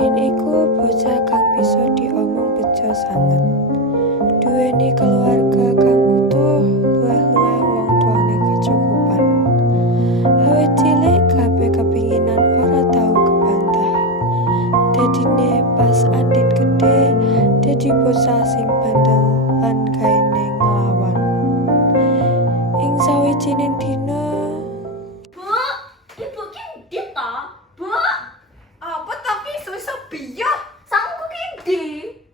Andin iku bocah kang bisa diomong bejo sanget. Duweni keluarga kang utuh, luwih-luwih wong tuane kecukupan. Awit cilik kabeh kepinginan ora tau kebantah. Dadine pas Andin gede, dadi bocah sing bandel lan gaene nglawan. Ing sawijining dina Bu, ibu ki ndi to? Bu, Apa tapi susu biyo? sangku ki ndi?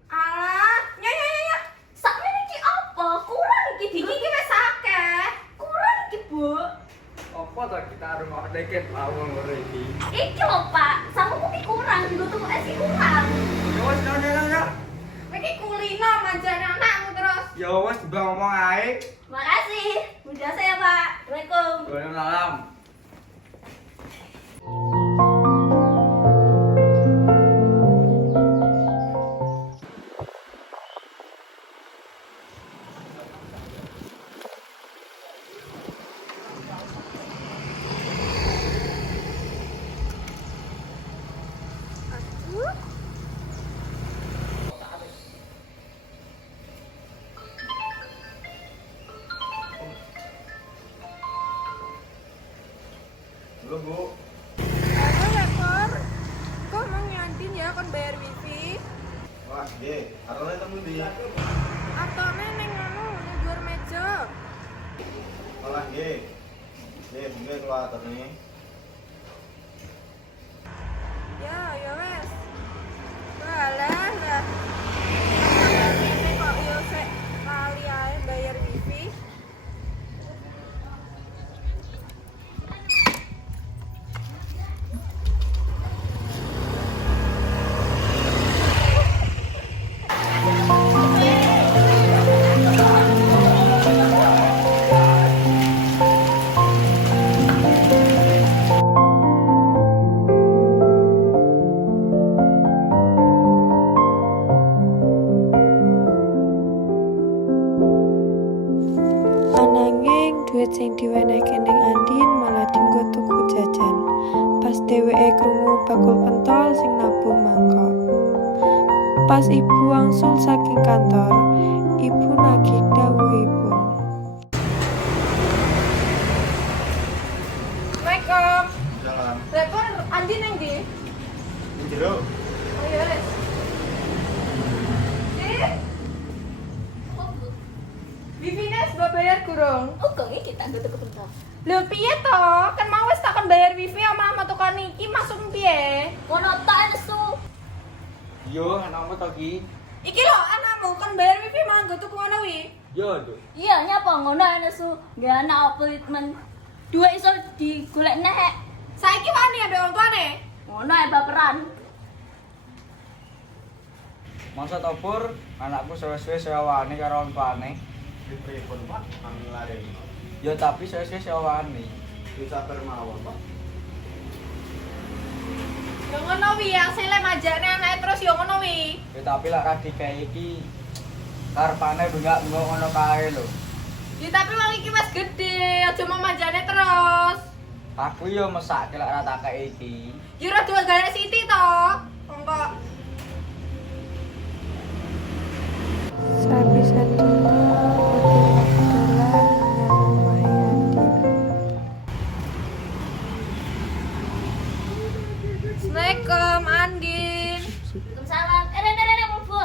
Alah, ya. Sakmene ki apa? Kurang iki Iki dikit. ki wis akeh. Kurang iki, Bu. Apa to kita rumah deket lawang ngono iki? Iki lho, Pak. Sangku ki kurang, nggo tuku es ki kurang. Ya wis ya. Iki kulino manjane anakmu terus. Ya wis mbak ngomong ae. Makasih. Mudah saya, Pak. Assalamualaikum. Waalaikumsalam. Halo Bu. Halo lekor. Kok mau nyantin ya kon bayar wifi? Wah, nggih. Arone temu ndi? Atone ning ngono ning dhuwur meja. Malah nggih. Nggih, nggih kula atone. Ya wes. Walah lah. Ini kok yo sik kali ae bayar wifi. Ananging duit sing diwenehke ning Andin malah dienggo tuku jajan. Pas dheweke krungu bakul pentol sing nabuh mangkok. Pas ibu wangsul saking kantor, ibu nagih dawuhipun. Assalamualaikum. Salam. Lekor Andi nang ndi? Ning jero. Oh ya wes. Wifi-ne sudah bayar kurang? Oh, kok iki tak nggo tuku pentol. Lho piye to? Kan mau wis takon bayar wifi omah tukang niki masuk piye? Ngono tak nesu. Yo, anakmu to ki? Iki lho anakmu kan bayar wifi malah nggo tuku ngono wi. Yo, Nduk. Iya, nyapa ngono nesu. Nggih anak appointment. Dua iso digolek nek. Saiki wani ambek wong tuane. Ngono ae baperan. Masa to Pur, anakku suwe-suwe sewani karo wong tuane. Pripun, Pak? Kami lari. Ya tapi suwe-suwe sewani. Bisa bermawon, Pak. Yo ngono wi, asile majane anake terus yo ngono wi. Ya tapi lak ra dikae iki karepane bengak ngono kae lho. Ya tapi wong iki wis gede, aja mau majane terus. Aku yo mesake lak ra tak kae iki. Ya ora dua gane Siti to. Engko Sabisan dina Putri dolan menyang omahe Andin. Assalamualaikum Andin. Waalaikumsalam. Rene mlebu.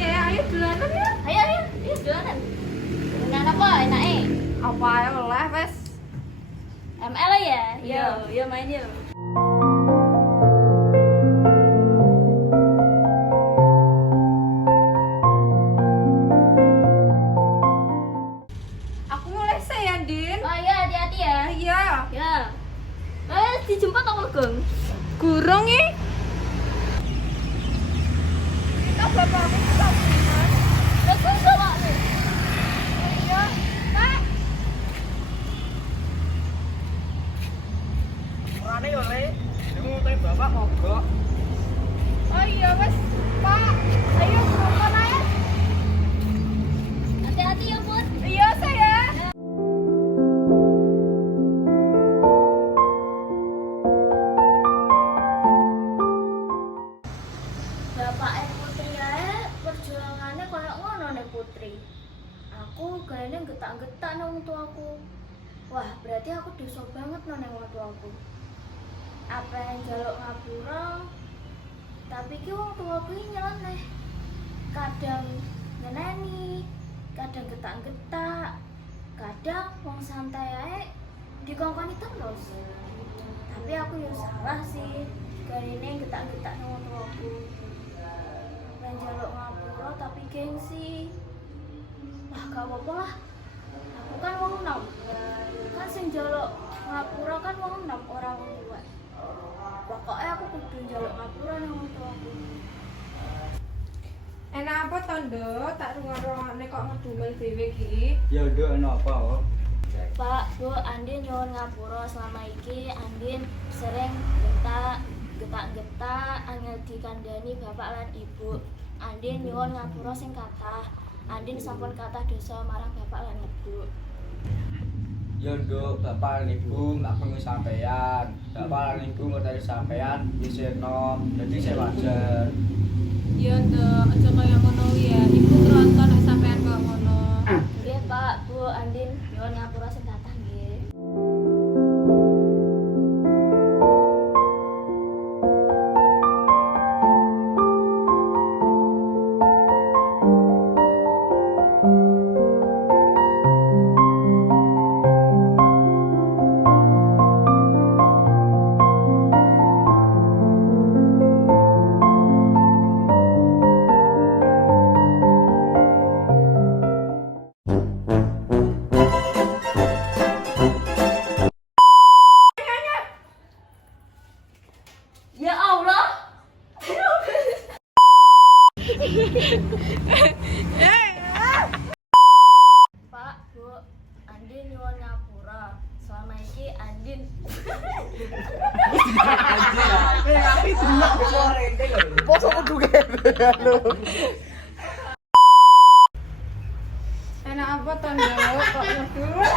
Ya ayo dolanan ya. Ayo dolanan. Enak apa enake? Apa ae oleh wes. ML ya? Yo main yo. Aku mulai sih Andin. Oh iya, hati-hati ya. Iya. Ya. Dijemput apa legong? Gurung nih. Kita bapakmu kita mas. Legong sama nih. Iya. Pak. Orane yo, Le. Demu teh bapak mogok. Oh iya wes. Pak. Ayo gurung ae. Hati-hati ya, Bun. Iya saya. Wah, berarti aku dosa banget no neng waktu aku. Apa yang jaluk ngapura, tapi ki wong tuaku iki nyeleneh. Kadang ngeneni, kadang getak-getak, kadang wong santai ae dikongkoni terus. Tapi aku ya salah sih, garine getak-getak nang wong tuaku. Lan jaluk ngapura tapi gengsi. Wah, gak apa-apa lah. Aku kan wong enom. Kan sing njaluk ngapura kan wong enom, ora wong tuwa. Pokoknya aku kudu njaluk ngapura nang wong tuaku. Enak apa tondo? Tak rungokne kok ngedumel dhewe iki. Ya udah ono apa kok? Pak, Bu, Andin nyuwun ngapura selama iki Andin sering getak-getak angel dikandani bapak lan ibu. Andin nyuwun ngapura sing kathah. Andin sampun kathah dosa marang bapak lan ibu. Ya nduk, bapak lan ibu nggak perlu sampean. Bapak lan ibu ngerti sampean wis enom, jadi saya wajar. Ya nduk, aja kaya ngono ya. Ibu ngeronton nek sampean kok ngono. Nggih, Pak, Bu, Andin nyuwun ngapura sing kathah nggih. Ya Allah. Pak, Bu, Andin nyuwun ngapura. Selama iki Andin Enak apa tondo? Kok ngedumel?